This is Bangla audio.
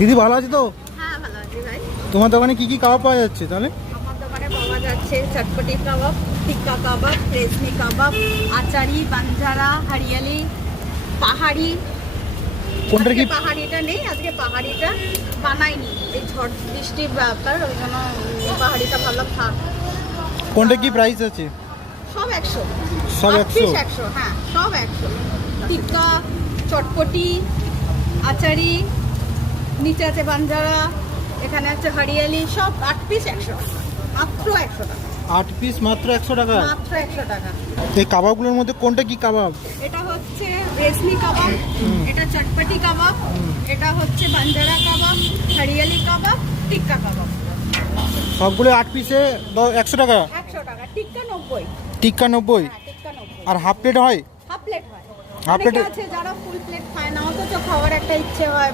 দিদি ভালো আছে তো? হ্যাঁ ভালো আছি ভাই। তোমার দোকানে কি কি কাবাব পাওয়া যাচ্ছে তাহলে? আমার দোকানে পাওয়া যাচ্ছে চটপটি কাবাব, টিক্কা কাবাব, রেশমি কাবাব, আচারি, বাঞ্জারা, হরিয়ালি, পাহাড়ি। কোনটা কি? আজকে পাহাড়িটা নেই, আজকে পাহাড়িটা বানাইনি, এই ঝড় বৃষ্টির ব্যাপার, ওই জন্য পাহাড়িটা ভালো থাক। কোনটা কি প্রাইস আছে? সব 100। সব 100? 100, হ্যাঁ সব 100। টিক্কা, চটপটি, আচারি, নিচে আছে বাঞ্জারা, এখানে আছে হরিয়ালি, সব 8 পিস 100, মাত্র 100 টাকা। 8 পিস মাত্র 100 টাকা? মাত্র 100 টাকা। এই কাবাবগুলোর মধ্যে কোনটা কি কাবাব? এটা হচ্ছে রেশমি কাবাব, এটা চটপটি কাবাব, এটা হচ্ছে বাঞ্জারা কাবাব, হরিয়ালি কাবাব, টিক্কা কাবাব। সবগুলো 8 পিসে 100 টাকা? 100 টাকা। টিক্কা 90। টিক্কা 90? হ্যাঁ টিক্কা 90। আর হাফ প্লেট হয়? হাফ প্লেট হয়। হাফ অনেকে প্লেটে- আছে যারা ফুল প্লেট খায় না, অথচ খাওয়ার একটা ইচ্ছে হয়।